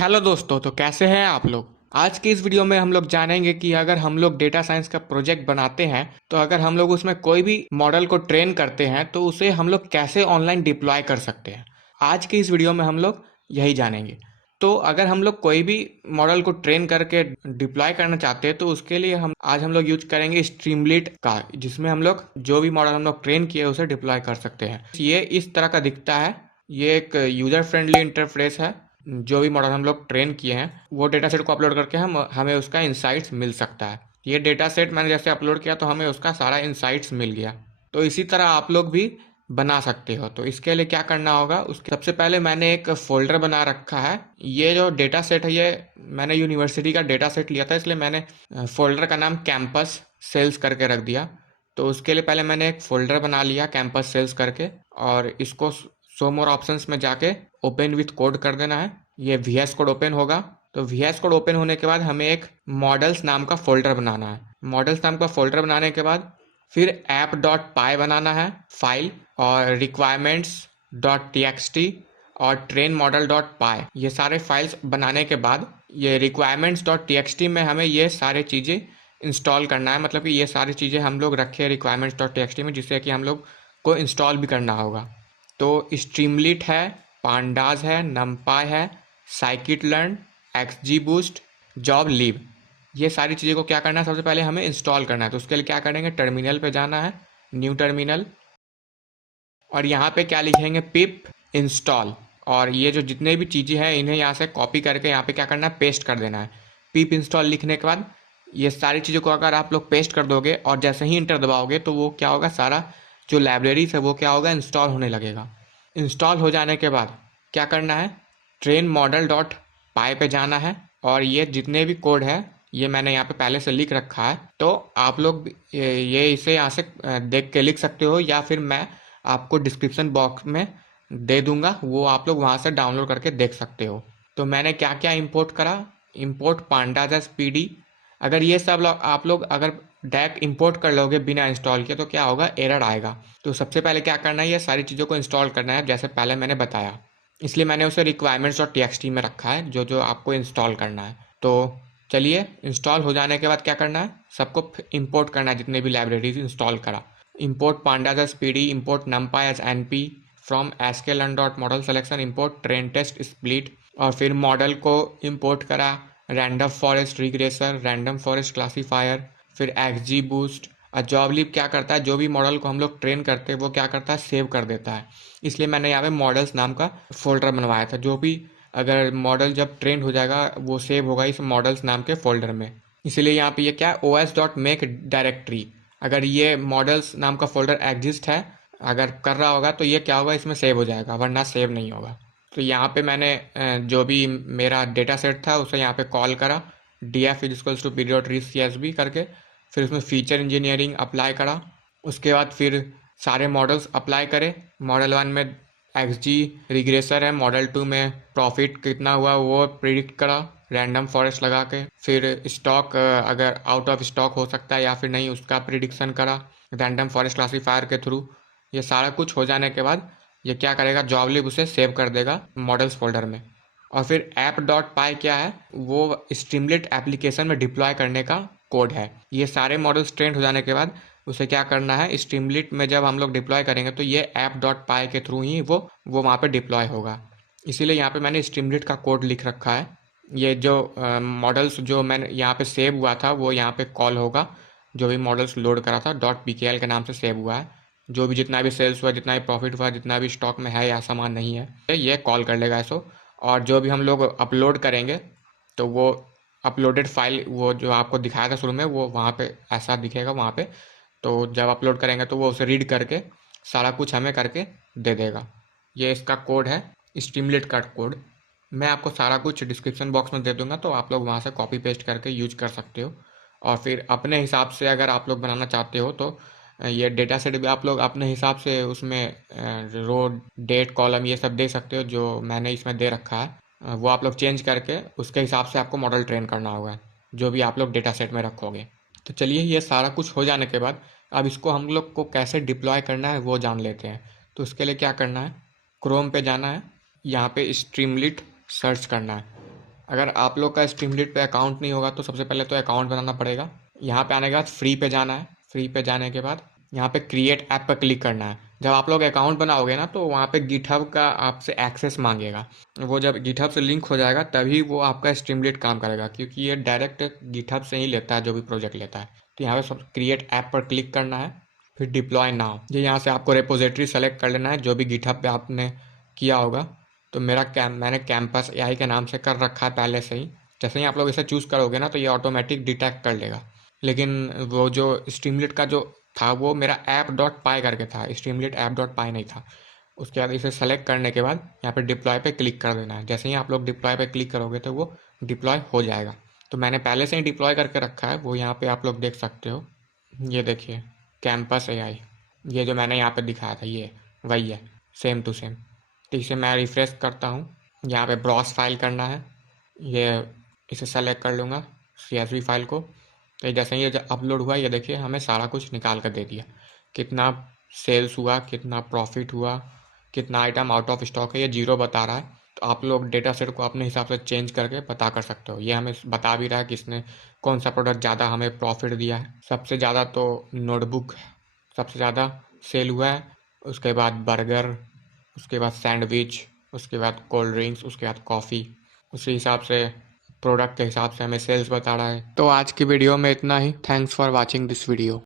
Hello दोस्तों, तो कैसे हैं आप लोग। आज की इस वीडियो में हम लोग जानेंगे कि अगर हम लोग डेटा साइंस का प्रोजेक्ट बनाते हैं तो अगर हम लोग उसमें कोई भी मॉडल को ट्रेन करते हैं तो उसे हम लोग कैसे ऑनलाइन डिप्लॉय कर सकते हैं। आज की इस वीडियो में हम लोग यही जानेंगे। तो अगर हम लोग कोई भी मॉडल को ट्रेन करके डिप्लॉय करना चाहते हैं तो उसके लिए हम लोग यूज करेंगे स्ट्रीमलीट का, जिसमें हम लोग जो भी मॉडल हम लोग ट्रेन किए उसे डिप्लॉय कर सकते हैं। ये इस तरह का दिखता है। ये एक यूजर फ्रेंडली इंटरफेस है। जो भी मॉडल हम लोग ट्रेन किए हैं वो डेटा सेट को अपलोड करके हमें उसका इंसाइट्स मिल सकता है। ये डेटा सेट मैंने जैसे अपलोड किया तो हमें उसका सारा इंसाइट्स मिल गया। तो इसी तरह आप लोग भी बना सकते हो। तो इसके लिए क्या करना होगा, उसके सबसे पहले मैंने एक फोल्डर बना रखा है। ये जो डेटा सेट है ये मैंने यूनिवर्सिटी का डेटा सेट लिया था, इसलिए मैंने फोल्डर का नाम कैंपस सेल्स करके रख दिया। तो उसके लिए पहले मैंने एक फोल्डर बना लिया कैंपस सेल्स करके, और इसको शो मोर ऑप्शंस में जाके ओपन विथ कोड कर देना है। ये VS कोड ओपन होगा। तो VS कोड ओपन होने के बाद हमें एक मॉडल्स नाम का फोल्डर बनाना है। मॉडल्स नाम का फोल्डर बनाने के बाद फिर ऐप डॉट पाई बनाना है फाइल, और रिक्वायरमेंट्स डॉट txt और ट्रेन मॉडल डॉट पाई, ये सारे फाइल्स बनाने के बाद ये रिक्वायरमेंट्स डॉट txt में हमें ये सारी चीज़ें इंस्टॉल करना है। मतलब कि ये सारी चीज़ें हम लोग रखे रिक्वायरमेंट्स डॉट txt में, जिससे कि हम लोग को इंस्टॉल भी करना होगा। तो स्ट्रीमलीट है, पांडाज है, नमपाई है, scikit learn, XGBoost, job leave, ये सारी चीज़ों को क्या करना है, सबसे पहले हमें इंस्टॉल करना है। तो उसके लिए क्या करेंगे, टर्मिनल पे जाना है, न्यू टर्मिनल, और यहाँ पे क्या लिखेंगे, पिप इंस्टॉल। और ये जो जितने भी चीज़ें हैं इन्हें यहाँ से कॉपी करके यहाँ पे क्या करना है, पेस्ट कर देना है। पिप इंस्टॉल लिखने के बाद ये सारी चीज़ों को अगर आप लोग पेस्ट कर दोगे और जैसे ही इंटर दबाओगे तो वो क्या होगा, सारा जो लाइब्रेरीज है वो क्या होगा, इंस्टॉल होने लगेगा। इंस्टॉल हो जाने के बाद क्या करना है, ट्रेन मॉडल डॉट पाई पे जाना है, और ये जितने भी कोड है ये मैंने यहाँ पे पहले से लिख रखा है। तो आप लोग ये इसे यहाँ से देख के लिख सकते हो, या फिर मैं आपको डिस्क्रिप्शन बॉक्स में दे दूंगा, वो आप लोग वहाँ से डाउनलोड करके देख सकते हो। तो मैंने क्या क्या इंपोर्ट करा, इंपोर्ट पांडाज एस PD। अगर ये सब आप लोग अगर डायरेक्ट इंपोर्ट कर लोगे बिना इंस्टॉल किए तो क्या होगा, एरर आएगा। तो सबसे पहले क्या करना है, ये सारी चीज़ों को इंस्टॉल करना है जैसे पहले मैंने बताया। इसलिए मैंने उसे रिक्वायरमेंट्स और txt में रखा है, जो जो आपको इंस्टॉल करना है। तो चलिए, इंस्टॉल हो जाने के बाद क्या करना है, सबको इंपोर्ट करना है जितने भी लाइब्रेरीज इंस्टॉल करा। Import pandas as PD, import numpy as NP from sklearn dot model selection, import train test split, और फिर मॉडल को इंपोर्ट करा, random forest regressor, random forest classifier, फिर XGBoost। और जॉब लीव क्या करता है, जो भी मॉडल को हम लोग ट्रेन करते हैं वो क्या करता है, सेव कर देता है। इसलिए मैंने यहाँ पे मॉडल्स नाम का फोल्डर बनवाया था। जो भी अगर मॉडल जब ट्रेंड हो जाएगा वो सेव होगा इस मॉडल्स नाम के फोल्डर में। इसीलिए यहाँ पे ये क्या OS डॉट मेक डायरेक्टरी, अगर ये मॉडल्स नाम का फोल्डर एग्जिस्ट है, अगर कर रहा होगा तो ये क्या होगा, इसमें सेव हो जाएगा, वरना सेव नहीं होगा। तो यहाँ पे मैंने जो भी मेरा डेटा सेट था उसे यहाँ पे कॉल करा, df is to P dot CSV करके, फिर उसमें फीचर इंजीनियरिंग अप्लाई करा। उसके बाद फिर सारे मॉडल्स अप्लाई करे। मॉडल 1 में XG रिग्रेसर है, मॉडल 2 में प्रॉफिट कितना हुआ वो प्रिडिक्ट करा रैंडम फॉरेस्ट लगा के, फिर स्टॉक अगर आउट ऑफ स्टॉक हो सकता है या फिर नहीं उसका प्रिडिक्शन करा रैंडम फॉरेस्ट क्लासीफायर के थ्रू। ये सारा कुछ हो जाने के बाद ये क्या करेगा, जॉबलिब उसे सेव कर देगा मॉडल्स फोल्डर में। और फिर ऐप डॉट पाई क्या है, वो स्ट्रीमलेट एप्लीकेशन में डिप्लॉय करने का कोड है। ये सारे मॉडल्स ट्रेंड हो जाने के बाद उसे क्या करना है, स्ट्रीमलीट में जब हम लोग डिप्लॉय करेंगे तो ये ऐप डॉट पाई के थ्रू ही वो वहाँ पे डिप्लॉय होगा। इसीलिए यहाँ पे मैंने स्ट्रीमलीट का कोड लिख रखा है। ये जो मॉडल्स जो मैंने यहाँ पे सेव हुआ था वो यहाँ पे कॉल होगा, जो भी मॉडल्स लोड करा था .pkl के नाम से सेव हुआ है। जो भी जितना भी सेल्स हुआ, जितना भी प्रॉफिट हुआ, जितना भी स्टॉक में है या सामान नहीं है, ये कॉल कर लेगा इसको। और जो भी हम लोग अपलोड करेंगे तो वो अपलोडेड फाइल, वो जो आपको दिखाया था शुरू में, वो वहाँ पे ऐसा दिखेगा वहाँ पे। तो जब अपलोड करेंगे तो वो उसे रीड करके सारा कुछ हमें करके दे देगा। ये इसका कोड है, स्ट्रीमलेट का कोड। मैं आपको सारा कुछ डिस्क्रिप्शन बॉक्स में दे दूंगा, तो आप लोग वहाँ से कॉपी पेस्ट करके यूज कर सकते हो। और फिर अपने हिसाब से अगर आप लोग बनाना चाहते हो तो ये डेटा सेट भी आप लोग अपने हिसाब से उसमें रो, डेट, कॉलम ये सब दे सकते हो, जो मैंने इसमें दे रखा है। वो आप लोग चेंज करके उसके हिसाब से आपको मॉडल ट्रेन करना होगा, जो भी आप लोग डेटा सेट में रखोगे। तो चलिए, ये सारा कुछ हो जाने के बाद अब इसको हम लोग को कैसे डिप्लॉय करना है वो जान लेते हैं। तो उसके लिए क्या करना है, क्रोम पे जाना है, यहाँ पे स्ट्रीमलीट सर्च करना है। अगर आप लोग का स्ट्रीमलीट पे अकाउंट नहीं होगा तो सबसे पहले तो अकाउंट बनाना पड़ेगा। यहाँ पे आने के बाद फ्री पे जाना है। फ्री पे जाने के बाद यहाँ पे क्रिएट ऐप पर क्लिक करना है। जब आप लोग अकाउंट बनाओगे ना तो वहाँ पे गिटहब का आपसे एक्सेस मांगेगा। वो जब गिटहब से लिंक हो जाएगा तभी वो आपका स्ट्रीमलीट काम करेगा, क्योंकि ये डायरेक्ट गिटहब से ही लेता है जो भी प्रोजेक्ट लेता है। तो यहाँ पे सब क्रिएट ऐप पर क्लिक करना है, फिर डिप्लॉय नाउ। ये यहाँ से आपको रेपोजिटरी सेलेक्ट कर लेना है जो भी गिटहब पे आपने किया होगा। तो मैंने कैंपस एआई के नाम से कर रखा है पहले से ही। जैसे ही आप लोग इसे चूज़ करोगे ना तो ये ऑटोमेटिक डिटेक्ट कर लेगा। लेकिन वो जो स्ट्रीमलीट का जो था वो मेरा ऐप डॉट पाई करके था, स्ट्रीमलीट ऐप डॉट पाई नहीं था। उसके बाद इसे सेलेक्ट करने के बाद यहाँ पे डिप्लॉय पे क्लिक कर देना है। जैसे ही आप लोग डिप्लॉय पे क्लिक करोगे तो वो डिप्लॉय हो जाएगा। तो मैंने पहले से ही डिप्लॉय करके रखा है, वो यहाँ पे आप लोग देख सकते हो। ये देखिए कैंपस एआई, ये जो मैंने यहाँ पे दिखाया था ये वही है, सेम टू सेम। तो इसे मैं रिफ्रेश करता हूँ। यहाँ पे ब्रॉस फाइल करना है, ये इसे सेलेक्ट कर लूँगा CSV फाइल को। तो जैसे ही ये अपलोड हुआ ये देखिए हमें सारा कुछ निकाल कर दे दिया, कितना सेल्स हुआ, कितना प्रॉफिट हुआ, कितना आइटम आउट ऑफ स्टॉक है, ये जीरो बता रहा है। तो आप लोग डेटा सेट को अपने हिसाब से चेंज करके पता कर सकते हो। ये हमें बता भी रहा है कि इसने कौन सा प्रोडक्ट ज़्यादा हमें प्रॉफिट दिया है। सबसे ज़्यादा तो नोटबुक सबसे ज़्यादा सेल हुआ है, उसके बाद बर्गर, उसके बाद सैंडविच, उसके बाद कोल्ड ड्रिंक्स, उसके बाद कॉफ़ी। उसी हिसाब से प्रोडक्ट के हिसाब से हमें सेल्स बता रहा है। तो आज की वीडियो में इतना ही। Thanks for watching this video.